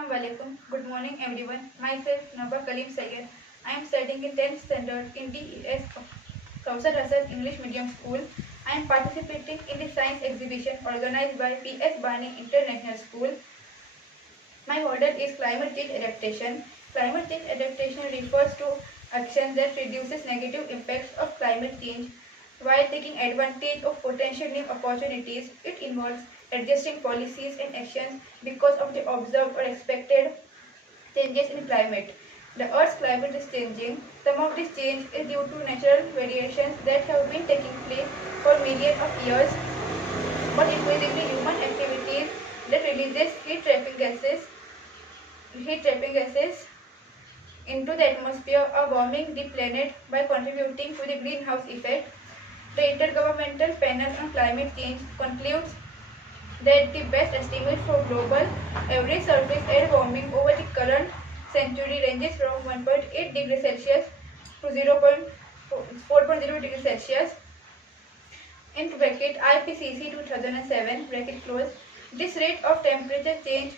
Assalamu alaikum. Good morning everyone. Myself Naba Kadri. I am studying in 10th standard in DES Kausar Hasan English Medium School. I am participating in the science exhibition organized by PS Bani International School. My model is climate change adaptation. Climate change adaptation refers to actions that reduces negative impacts of climate change while taking advantage of potential new opportunities. It involves adjusting policies and actions because of the observed or expected changes in climate. The Earth's climate is changing. Some of this change is due to natural variations that have been taking place for millions of years, but increasingly human activities that releases heat trapping gases into the atmosphere are warming the planet by contributing to the greenhouse effect. The Intergovernmental Panel on Climate Change concludes that the best estimate for global average surface air warming over the current century ranges from 1.8 degrees Celsius to 4.0 degrees Celsius. In bracket IPCC 2007 bracket close, this rate of temperature change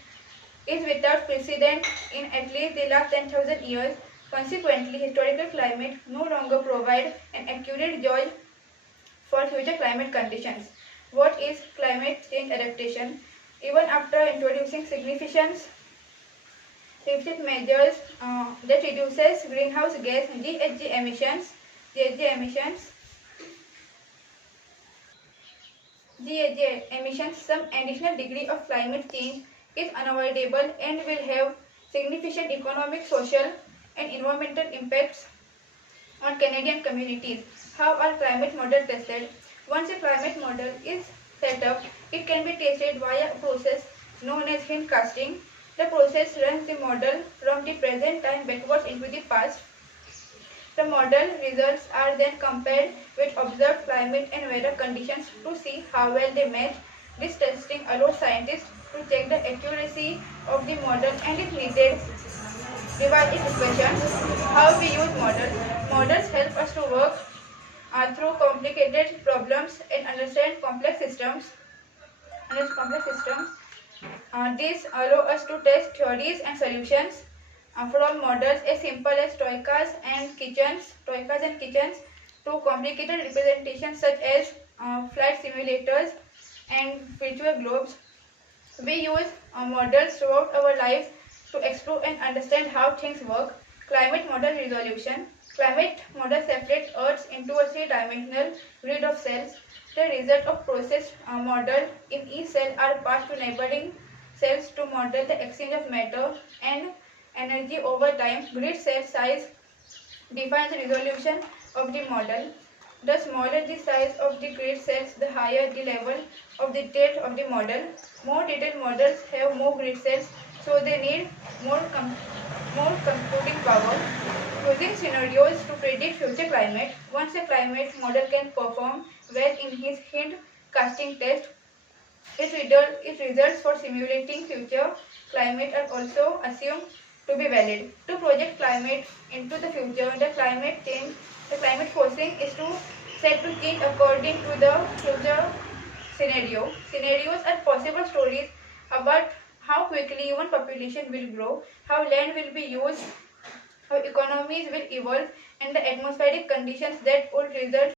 is without precedent in at least the last 10,000 years. Consequently, historical climate no longer provide an accurate gauge for future climate conditions. What is climate change adaptation? Even after introducing significant measures that reduces greenhouse gas GHG emissions, some additional degree of climate change is unavoidable and will have significant economic, social, and environmental impacts on Canadian communities. How are climate models tested? Once a climate model is set up, it can be tested via a process known as hint casting. The process runs the model from the present time backwards into the past. The model results are then compared with observed climate and weather conditions to see how well they match. This testing allows scientists to check the accuracy of the model and, if needed, revise its equations. How we use models. Models help us to work through complicated problems and understand complex systems. These allow us to test theories and solutions from models as simple as troikas and kitchens to complicated representations such as flight simulators and virtual globes. We use models throughout our lives to explore and understand how things work. Climate model resolution. Climate models separate Earth into a three-dimensional grid of cells. The result of process model in each cell are passed to neighboring cells to model the exchange of matter and energy over time. Grid cell size defines the resolution of the model. The smaller the size of the grid cells, the higher the level of detail of the model. More detailed models have more grid cells, so they need more computing power. Using scenarios to predict future climate. Once a climate model can perform well in his hint casting test, its results for simulating future climate are also assumed to be valid. To project climate into the future, the climate forcing is to set to change according to the future scenario. Scenarios are possible stories about how quickly human population will grow, how land will be used, how economies will evolve, and the atmospheric conditions that would result